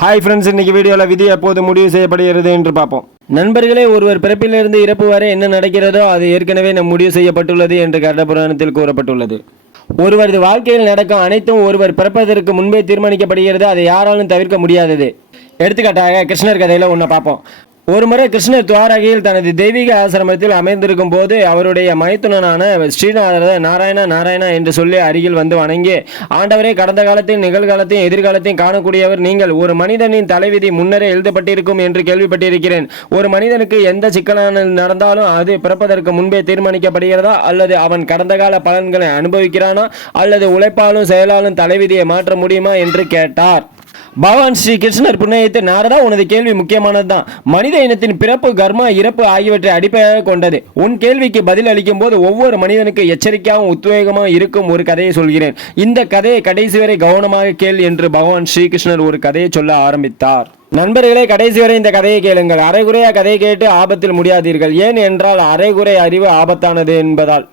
Hi friends இன்னைக்கு வீடியோவில் விதி எப்போது முடிவு செய்யப்படுகிறது என்று பார்ப்போம். நண்பர்களே ஒருவர் பிறப்பிலிருந்து இறப்பு வரை என்ன நடக்கிறதோ அது ஏற்கனவே நம் முடிவு செய்யப்பட்டுள்ளது என்று கருட புராணத்தில் கூறப்பட்டுள்ளது. ஒருவரது வாழ்க்கையில் நடக்கும் அனைத்தும் ஒருவர் பிறப்பதற்கு முன்பே தீர்மானிக்கப்படுகிறது. அதை யாராலும் தவிர்க்க முடியாதது. எடுத்துக்காட்டாக கிருஷ்ணர் கதையில் ஒன்று பார்ப்போம். ஒருமுறை கிருஷ்ணர் துவாரகையில் தனது தெய்வீக ஆசிரமத்தில் அமைந்திருக்கும் போது அவருடைய மைத்துனனான ஸ்ரீநாதர நாராயணா நாராயணா என்று சொல்லி அருகில் வந்து வணங்கி ஆண்டவரே கடந்த காலத்தையும் நிகழ்காலத்தையும் எதிர்காலத்தையும் காணக்கூடியவர் நீங்கள். ஒரு மனிதனின் தலைவிதி முன்னரே எழுதப்பட்டிருக்கும் என்று கேள்விப்பட்டிருக்கிறேன். ஒரு மனிதனுக்கு எந்த சிக்கலான நடந்தாலும் அது பிறப்பதற்கு முன்பே தீர்மானிக்கப்படுகிறதா? அல்லது அவன் கடந்த கால பலன்களை அனுபவிக்கிறானா? அல்லது உழைப்பாலும் செயலாலும் தலைவிதியை மாற்ற முடியுமா? என்று கேட்டார். பகவான் ஸ்ரீ கிருஷ்ணர் புண்ணியத்தை நாரதா உனது கேள்வி முக்கியமானது தான் மனித இனத்தின் பிறப்பு கர்மா இறப்பு ஆகியவற்றை அடிப்படையாக கொண்டது. உன் கேள்விக்கு பதில் அளிக்கும் போது ஒவ்வொரு மனிதனுக்கு எச்சரிக்கையாகவும் உத்வேகமாக இருக்கும் ஒரு கதையை சொல்கிறேன். இந்த கதையை கடைசி வரை கவனமாக கேள் என்று பகவான் ஸ்ரீகிருஷ்ணர் ஒரு கதையை சொல்ல ஆரம்பித்தார். நண்பர்களே கடைசி வரை இந்த கதையை கேளுங்கள். அரைகுறையா கதையை கேட்டு ஆபத்தில் முடியாதீர்கள். ஏன் என்றால் அரைகுறை அறிவு ஆபத்தானது என்பதால்.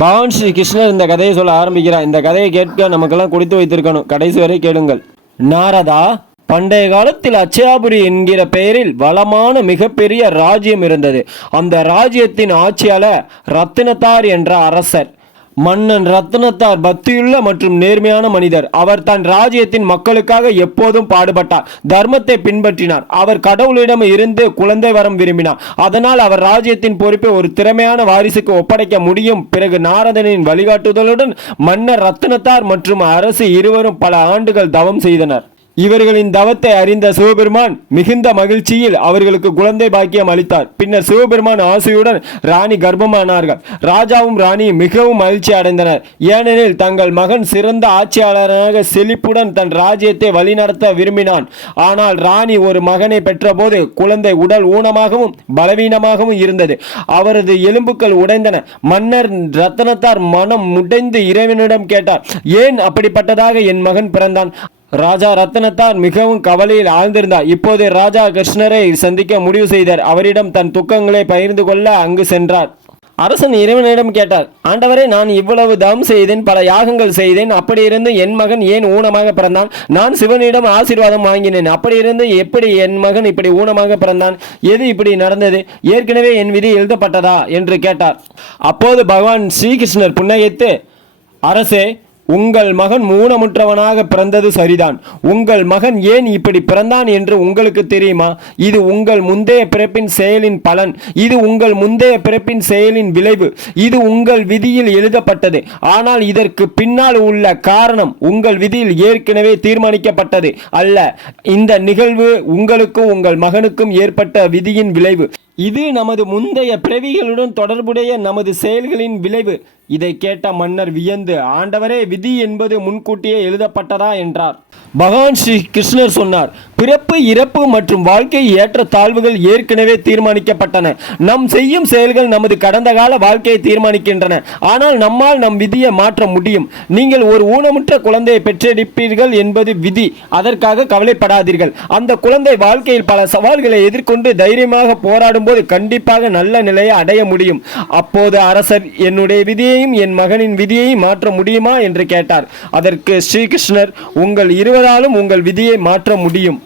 பகவான் ஸ்ரீ கிருஷ்ணர் இந்த கதையை சொல்ல ஆரம்பிக்கிறார். இந்த கதையை கேட்க நமக்கெல்லாம் கொடுத்து வைத்திருக்கணும். கடைசி வரை கேளுங்கள். நாரதா பண்டைய காலத்தில் அச்சயாபுரி என்கிற பெயரில் வளமான மிகப்பெரிய ராஜ்யம் இருந்தது. அந்த ராஜ்யத்தின் ஆட்சியாளர் ரத்தினத்தார் என்ற அரசர். மன்னன் ரத்னத்தார் பக்தியுள்ள மற்றும் நேர்மையான மனிதர். அவர் தன் ராஜ்யத்தின் மக்களுக்காக எப்போதும் பாடுபட்டார். தர்மத்தை பின்பற்றினார். அவர் கடவுளிடம் இருந்து குழந்தை வரம் விரும்பினார். அதனால் அவர் ராஜ்யத்தின் பொறுப்பை ஒரு திறமையான வாரிசுக்கு ஒப்படைக்க முடியும். பிறகு நாரதனின் வழிகாட்டுதலுடன் மன்னர் ரத்னத்தார் மற்றும் அரசு இருவரும் பல ஆண்டுகள் தவம் செய்தனர். இவர்களின் தவத்தை அறிந்த சிவபெருமான் மிகுந்த மகிழ்ச்சியில் அவர்களுக்கு குழந்தை பாக்கியம் அளித்தார். பின்னர் சிவபெருமான் ஆசையுடன் ராணி கர்ப்பமானார்கள். ராஜாவும் ராணியும் மிகவும் மகிழ்ச்சி அடைந்தனர். ஏனெனில் தங்கள் மகன் சிறந்த ஆட்சியாளராக செழிப்புடன் தன் ராஜ்யத்தை வழிநடத்த விரும்பினான். ஆனால் ராணி ஒரு மகனை பெற்றபோது குழந்தை உடல் ஊனமாகவும் பலவீனமாகவும் இருந்தது. அவரது எலும்புகள் உடைந்தன. மன்னர் ரத்தனத்தார் மனம் முடைந்து இறைவனிடம் கேட்டார் ஏன் அப்படிப்பட்டதாக என் மகன் பிறந்தான்? ராஜா ரத்தனத்தார் மிகவும் கவலையில் ஆழ்ந்திருந்தார். இப்போது ராஜா கிருஷ்ணரை சந்திக்க முடிவு செய்தார். அவரிடம் தன் துக்கங்களை பகிர்ந்து கொள்ள அங்கு சென்றார். அரசன் இறைவனிடம் கேட்டார் ஆண்டவரே நான் இவ்வளவு தவம் செய்தேன் பல யாகங்கள் செய்தேன். அப்படி இருந்து என் மகன் ஏன் ஊனமாக பிறந்தான்? நான் சிவனிடம் ஆசீர்வாதம் வாங்கினேன். அப்படி இருந்து எப்படி என் மகன் இப்படி ஊனமாக பிறந்தான்? எது இப்படி நடந்தது? ஏற்கனவே என் விதி எழுதப்பட்டதா? என்று கேட்டார். அப்போது பகவான் ஸ்ரீகிருஷ்ணர் புன்னகைத்து அரசே உங்கள் மகன் ஊனமுற்றவனாக பிறந்தது சரிதான். உங்கள் மகன் ஏன் இப்படி பிறந்தான் என்று உங்களுக்கு தெரியுமா? இது உங்கள் முந்தைய பிறப்பின் செயலின் பலன். இது உங்கள் முந்தைய பிறப்பின் செயலின் விளைவு. இது உங்கள் விதியில் எழுதப்பட்டது. ஆனால் இதற்கு பின்னால் உள்ள காரணம் உங்கள் விதியில் ஏற்கனவே தீர்மானிக்கப்பட்டது அல்ல. இந்த நிகழ்வு உங்களுக்கும் உங்கள் மகனுக்கும் ஏற்பட்ட விதியின் விளைவு. இது நமது முந்தைய பிறவிகளுடன் தொடர்புடைய நமது செயல்களின் விளைவு. இதை கேட்ட மன்னர் வியந்து ஆண்டவரே விதி என்பது முன்கூட்டியே எழுதப்பட்டதா? என்றார். பகவான் ஸ்ரீ கிருஷ்ணர் சொன்னார் பிறப்பு இறப்பு மற்றும் வாழ்க்கை ஏற்ற தாழ்வுகள் ஏற்கனவே தீர்மானிக்கப்பட்டன. நம் செய்யும் செயல்கள் நமது கடந்த கால வாழ்க்கையை தீர்மானிக்கின்றன. ஆனால் நம்மால் நம் விதியை மாற்ற முடியும். நீங்கள் ஒரு ஊனமுற்ற குழந்தையை பெற்றெடுப்பீர்கள் என்பது விதி. அதற்காக கவலைப்படாதீர்கள். அந்த குழந்தை வாழ்க்கையில் பல சவால்களை எதிர்கொண்டு தைரியமாக போராடும் போது கண்டிப்பாக நல்ல நிலையை அடைய முடியும். அப்போது அரசர் என்னுடைய விதியையும் என் மகனின் விதியையும் மாற்ற முடியுமா? என்று கேட்டார். அதற்கு ஸ்ரீகிருஷ்ணர் உங்கள் இருவராலும் உங்கள் விதியை மாற்ற முடியும்.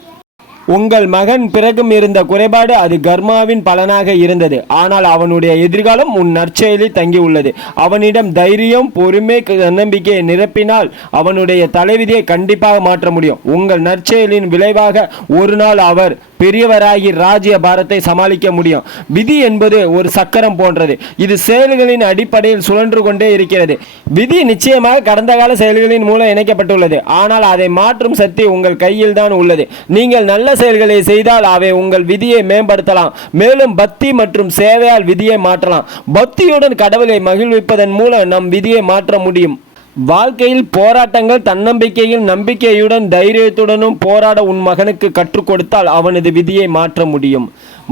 உங்கள் மகன் பிறகும் இருந்த குறைபாடு அது கர்மாவின் பலனாக இருந்தது. ஆனால் அவனுடைய எதிர்காலம் உன் நற்செயலில் தங்கியுள்ளது. அவனிடம் தைரியம் பொறுமை தன்னம்பிக்கையை நிரப்பினால் அவனுடைய தலைவிதியை கண்டிப்பாக மாற்ற முடியும். உங்கள் நற்செயலின் விளைவாக ஒரு நாள் அவர் பெரியவராகி ராஜ்ய பாரத்தை சமாளிக்க முடியும். விதி என்பது ஒரு சக்கரம் போன்றது. இது செயல்களின் அடிப்படையில் சுழன்று கொண்டே இருக்கிறது. விதி நிச்சயமாக கடந்த கால செயல்களின் மூலம் இணைக்கப்பட்டுள்ளது. ஆனால் அதை மாற்றும் சக்தி உங்கள் கையில் தான் உள்ளது. நீங்கள் நல்ல செயல்களை செய்தால் அவை உங்கள் விதியை மேம்படுத்தலாம். மேலும் பக்தி மற்றும் சேவையால் விதியை மாற்றலாம். பக்தியுடன் கடவுளை மகிழ்விப்பதன் மூலம் நம் விதியை மாற்ற முடியும். வாழ்க்கையில் போராட்டங்கள் தன்னம்பிக்கையில் நம்பிக்கையுடன் தைரியத்துடனும் போராட உன் மகனுக்கு கற்றுக் கொடுத்தால் அவனது விதியை மாற்ற முடியும்.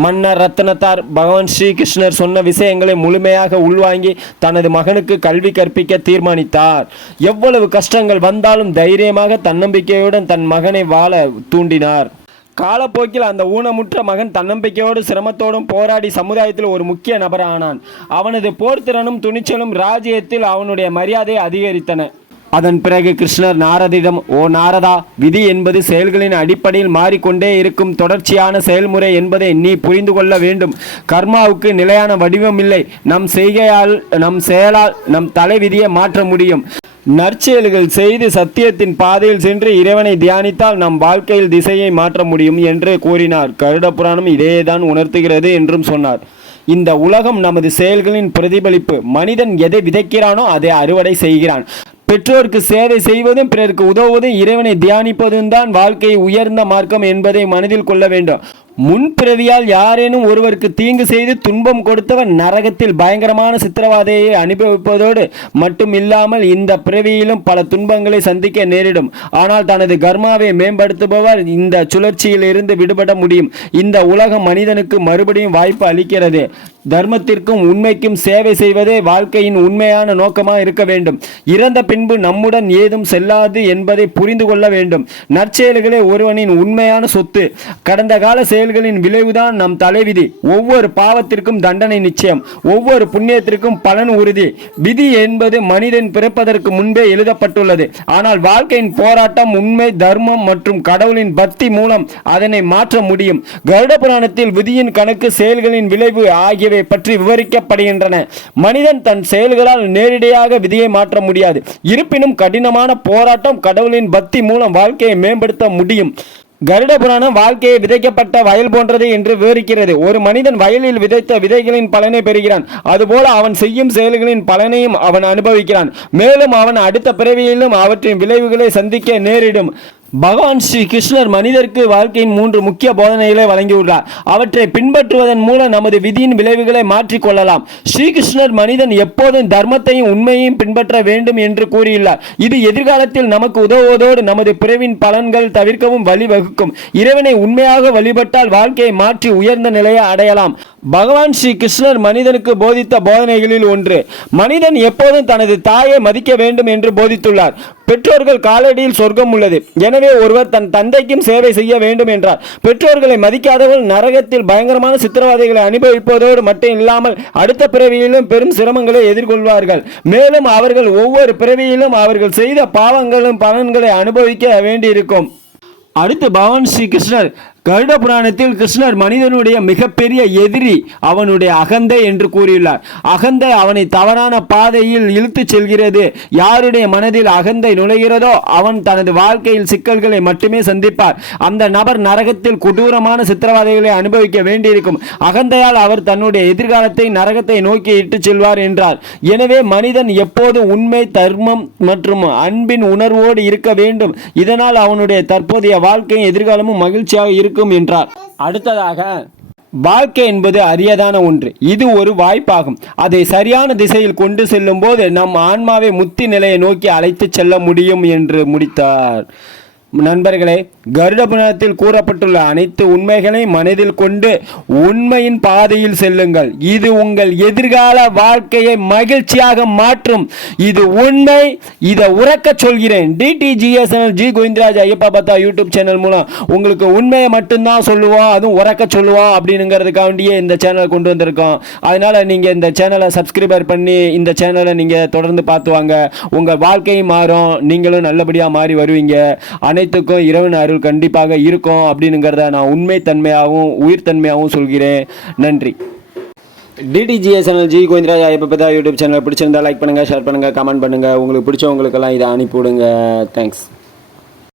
மன்னர் ரத்னத்தார் பகவான் ஸ்ரீகிருஷ்ணர் சொன்ன விஷயங்களை முழுமையாக உள்வாங்கி தனது மகனுக்கு கல்வி கற்பிக்க தீர்மானித்தார். எவ்வளவு கஷ்டங்கள் வந்தாலும் தைரியமாக தன்னம்பிக்கையுடன் தன் மகனை வாழ தூண்டினார். காலப்போக்கில் அந்த ஊனமுற்ற மகன் தன்னம்பிக்கையோடு சிரமத்தோடும் போராடி சமுதாயத்தில் ஒரு முக்கிய நபரானான். அவனது போர்த்திறனும் துணிச்சலும் ராஜ்யத்தில் அவனுடைய மரியாதை அதிகரித்தன. அதன் பிறகு கிருஷ்ணர் நாரதிடம் ஓ நாரதா விதி என்பது செயல்களின் அடிப்படையில் மாறிக்கொண்டே இருக்கும் தொடர்ச்சியான செயல்முறை என்பதை நீ புரிந்து கொள்ள வேண்டும். கர்மாவுக்கு நிலையான வடிவம் இல்லை. நம் செய்கையால் நம் செயலால் நம் தலைவிதியை மாற்ற முடியும். நற்செயல்கள் செய்து சத்தியத்தின் பாதையில் சென்று இறைவனை தியானித்தால் நம் வாழ்க்கையில் திசையை மாற்ற முடியும் என்று கூறினார். கருட புராணம் இதேதான் உணர்த்துகிறது என்றும் சொன்னார். இந்த உலகம் நமது செயல்களின் பிரதிபலிப்பு. மனிதன் எதை விதைக்கிறானோ அதை அறுவடை செய்கிறான். பெற்றோருக்கு சேவை செய்வதும் பிறருக்கு உதவுவதும் இறைவனை தியானிப்பதும் தான் வாழ்க்கையை உயர்ந்த மார்க்கம் என்பதை மனதில் கொள்ள வேண்டும். முன்பிறவியால் யாரேனும் ஒருவருக்கு தீங்கு செய்து துன்பம் கொடுத்தவன் நரகத்தில் பயங்கரமான சித்திரவாதையை அனுபவிப்பதோடு மட்டும் இல்லாமல் இந்த பிறவியிலும் பல துன்பங்களை சந்திக்க நேரிடும். ஆனால் தனது கர்மாவை மேம்படுத்துபவர் இந்த சுழற்சியில் இருந்து விடுபட முடியும். இந்த உலகம் மனிதனுக்கு மறுபடியும் வாய்ப்பு அளிக்கிறது. தர்மத்திற்கும் உண்மைக்கும் சேவை செய்வதே வாழ்க்கையின் உண்மையான நோக்கமாக இருக்க வேண்டும். இறந்த பின்பு நம்முடன் ஏதும் செல்லாது என்பதை புரிந்து கொள்ள வேண்டும். நற்செயல்களே ஒருவனின் உண்மையான சொத்து. கடந்த கால செயல்களின் விளைவுதான் நம் தலைவிதி. ஒவ்வொரு பாவத்திற்கும் தண்டனை நிச்சயம். ஒவ்வொரு புண்ணியத்திற்கும் பலன் உறுதி. விதி என்பது மனிதன் பிறப்பதற்கு முன்பே எழுதப்பட்டுள்ளது. ஆனால் வாழ்க்கையின் போராட்டம் உண்மை தர்மம் மற்றும் கடவுளின் பக்தி மூலம் அதனை மாற்ற முடியும். கருட புராணத்தில் விதியின் கணக்கு செயல்களின் விளைவு ஆகியவை பற்றி விவரிக்கப்படுகின்றன. மனிதன் தன் செயல்களால் நேரடியாக விதியை மாற்ற முடியாது. இருப்பினும் கடினமான போராட்டம் கடவுளின் பக்தி மூலம் வாழ்க்கையை மேம்படுத்த முடியும். கருட புராணம் வாழ்க்கையை விதைக்கப்பட்ட வயல் போன்றது என்று விவரிக்கிறது. ஒரு மனிதன் வயலில் விதைத்த விதைகளின் பலனை பெறுகிறான். அதுபோல அவன் செய்யும் செயல்களின் பலனையும் அவன் அனுபவிக்கிறான். மேலும் அவன் அடுத்த பிறவியிலும் அவற்றின் விளைவுகளை சந்திக்க நேரிடும். பகவான் ஸ்ரீ கிருஷ்ணர் மனிதருக்கு வாழ்க்கையின் மூன்று முக்கிய போதனைகளை வழங்கியுள்ளார். அவற்றை பின்பற்றுவதன் மூலம் நமது விதியின் விளைவுகளை மாற்றிக்கொள்ளலாம் ஸ்ரீகிருஷ்ணர் மனிதன் எப்போதும் தர்மத்தையும் உண்மையையும் பின்பற்ற வேண்டும் என்று கூறியுள்ளார். இது எதிர்காலத்தில் நமக்கு உதவுவதோடு நமது பிறவின் பலன்கள் தவிர்க்கவும் வழிவகுக்கும். இறைவனை உண்மையாக வழிபட்டால் வாழ்க்கையை மாற்றி உயர்ந்த நிலையை அடையலாம். பகவான் ஸ்ரீ கிருஷ்ணர் மனிதனுக்கு போதித்த போதனைகளில் ஒன்று மனிதன் எப்போதும் தனது தாயை மதிக்க வேண்டும் என்று போதித்துள்ளார். பெற்றோர்கள் காலடியில் சொர்க்கம் உள்ளது. எனவே ஒருவர் தன் தந்தைக்கும் சேவை செய்ய வேண்டும் என்றார். பெற்றோர்களை மதிக்காதவர்கள் நரகத்தில் பயங்கரமான சித்திரவதைகளை அனுபவிப்பதோடு மட்டும் இல்லாமல் அடுத்த பிறவியிலும் பெரும் சிரமங்களை எதிர்கொள்வார்கள். மேலும் அவர்கள் ஒவ்வொரு பிறவியிலும் அவர்கள் செய்த பாவங்களும் பலன்களை அனுபவிக்க வேண்டியிருக்கும். அடுத்து பகவான் ஸ்ரீ கிருஷ்ணர் கருட புராணத்தில் கிருஷ்ணர் மனிதனுடைய மிகப்பெரிய எதிரி அவனுடைய அகந்தை என்று கூறியுள்ளார். அகந்தை அவனை தவறான பாதையில் இழுத்துச் செல்கிறது. யாருடைய மனதில் அகந்தை நுழைகிறதோ அவன் தனது வாழ்க்கையில் சிக்கல்களை மட்டுமே சந்திப்பார். அந்த நபர் நரகத்தில் கொடூரமான சித்திரவதைகளை அனுபவிக்க வேண்டியிருக்கும். அகந்தையால் அவர் தன்னுடைய எதிர்காலத்தை நரகத்தை நோக்கி இட்டுச் செல்வார் என்றார். எனவே மனிதன் எப்போதும் உண்மை தர்மம் மற்றும் அன்பின் உணர்வோடு இருக்க வேண்டும்? இதனால் அவனுடைய தற்போதைய வாழ்க்கையும் எதிர்காலமும் மகிழ்ச்சியாக இருக்கும் என்றார். அடுத்ததாக வாழ்க்கை என்பது அரியதான ஒன்று. இது ஒரு வாய்ப்பாகும். அதை சரியான திசையில் கொண்டு செல்லும் போது நம் ஆன்மாவை முத்தி நிலையை நோக்கி அழைத்து செல்ல முடியும் என்று முடித்தார். நண்பர்களே கருட புராணத்தில் கூறப்பட்டுள்ள அனைத்து உண்மைகளையும் மனதில் கொண்டு உண்மையின் பாதையில் செல்லுங்கள். இது உங்கள் எதிர்கால வாழ்க்கையை மகிழ்ச்சியாக மாற்றும். இது உண்மை. இதை உறக்க சொல்கிறேன். டிடிஜிஎஸ்என்எல் ஜி கோவிந்தராஜ் ஐயப்பா பத்தா யூடியூப் சேனல் மூலம் உங்களுக்கு உண்மையை மட்டும்தான் சொல்லுவோம் அதுவும் உறக்க சொல்லுவோம் அப்படிங்கிறதுக்காண்டியே இந்த சேனலை கொண்டு வந்திருக்கோம். அதனால் நீங்கள் இந்த சேனலை சப்ஸ்கிரைபர் பண்ணி இந்த சேனலை நீங்கள் தொடர்ந்து பார்த்து வாங்க. உங்கள் வாழ்க்கையும் மாறும். நீங்களும் நல்லபடியாக மாறி வருவீங்க. அனை அனைத்துக்கும் இறைவன் அருள் கண்டிப்பாக இருக்கும் அப்படிங்கிறத நான் உண்மை தன்மையாகவும் உயிர் தன்மையாகவும் சொல்கிறேன் நன்றி டிடிஜிஎஸ்என்எல் ஜி கோவிந்தராஜ் ஐயப்பா பத்தா யூடியூப் சேனல் பிடிச்சிருந்தா லைக் பண்ணுங்கள் ஷேர் பண்ணுங்கள் கமெண்ட் பண்ணுங்கள் உங்களுக்கு பிடிச்சவங்களுக்கெல்லாம் இதை அனுப்பி விடுங்க. தேங்க்ஸ்